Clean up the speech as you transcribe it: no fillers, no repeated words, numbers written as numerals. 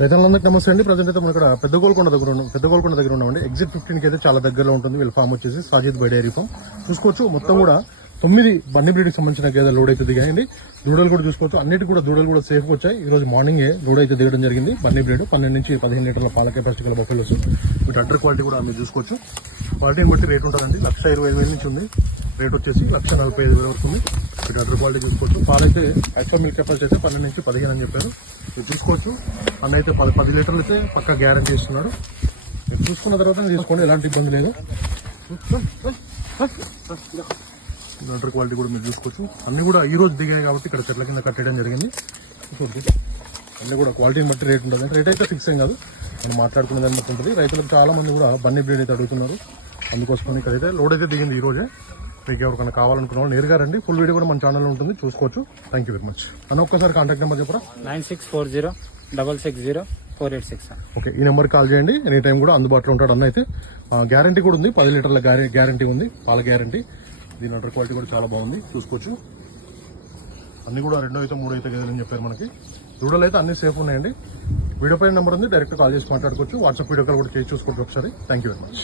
రైతులందరికీ నమస్తే అండి. ప్రజెంట్ అయితే మనం ఇక్కడ పెద్ద గోల్కొండ దగ్గర ఉన్నామండి. ఎగ్జిట్ 15 కి అయితే చాలా దగ్గరలో ఉంటుంది. వీళ్ళ ఫామ్ వచ్చేసి సాజిద్ బై డైరీ ఫామ్. చూసుకోవచ్చు మొత్తం కూడా 9 బన్నీ బ్రీడ్ కి సంబంధించిన గేదెలు లోడ్ అయితే దిగాయండి. దూడలు కూడా చూసుకోవచ్చు, అన్నిటి కూడా దూడలు కూడా సేఫ్ గా వచ్చాయి. ఈ రోజు మార్నింగ్ దూడ అయితే దిగడం జరిగింది. బన్నీ బ్రీడ్ 12 నుంచి 15 లీటర్ల పాల కెపాసిటీ గల బఫెలోస్. వీటి అడ్డర్ క్వాలిటీ కూడా మీరు చూసుకోవచ్చు. క్వాలిటీని బట్టి రేట్ ఉంటుందండి. 1,25,000 నుంచి ఉంది. రేట్ వచ్చేసి 1,45,000 వరకు ఉంది. వీటి అడ్డర్ క్వాలిటీ చూసుకోవచ్చు. పాలైతే యాక్చువల్ మిల్క్ కెపాసిటీ అయితే 12 నుంచి 15 అని చెప్పారు. మీరు చూసుకోవచ్చు. అన్న అయితే 10 లీటర్లు అయితే పక్కా గ్యారంటీ ఇస్తున్నారు. మీరు చూసుకున్న తర్వాత తీసుకోండి, ఎలాంటి ఇబ్బంది లేదు. వాటర్ క్వాలిటీ కూడా మీరు చూసుకోవచ్చు. అన్ని కూడా ఈ రోజు దిగాయి కాబట్టి ఇక్కడ చెట్ల కింద కట్టడం జరిగింది. అన్ని కూడా క్వాలిటీని బట్టి రేట్ ఉంటుంది. రేట్ అయితే ఫిక్స్ ఏం కాదు, మనం మాట్లాడుకునే దాన్ని బట్టి ఉంటుంది. రైతులకు చాలా మంది కూడా బన్నీ బ్రీడ్ అయితే అడుగుతున్నారు. అందుకోసం ఇక్కడైతే లోడ్ అయితే దిగింది ఈ రోజే. మీకు ఎవరికైనా కావాలనుకున్న వాళ్ళు నేరుగా రండి. ఫుల్ వీడియో కూడా మన ఛానల్లో ఉంటుంది, చూసుకోవచ్చు. Thank you very much. అన్న ఒక్కసారి కాంటాక్ట్ నెంబర్ చెప్పరా? 9640660486. ఓకే, ఈ నెంబర్ కాల్ చేయండి. ఎనీ టైం కూడా అందుబాటులో ఉంటాడు. అన్న అయితే గ్యారంటీ కూడా ఉంది, 10 లీటర్ల గ్యారంటీ ఉంది, పాల గ్యారంటీ. దీని వాటర్ క్వాలిటీ కూడా చాలా బాగుంది, చూసుకోవచ్చు. అన్ని కూడా 2 అయితే 3 అయితే గేదెలని చెప్పారు మనకి. దూడలు అయితే అన్ని సేఫ్ ఉన్నాయండి. వీడియో పైన నెంబర్ ఉంది, డైరెక్ట్ కాల్ చేసి మాట్లాడుకోవచ్చు. వాట్సాప్ వీడియో కాల్ కూడా చేసి చూసుకోవచ్చు ఒకసారి. Thank you very much.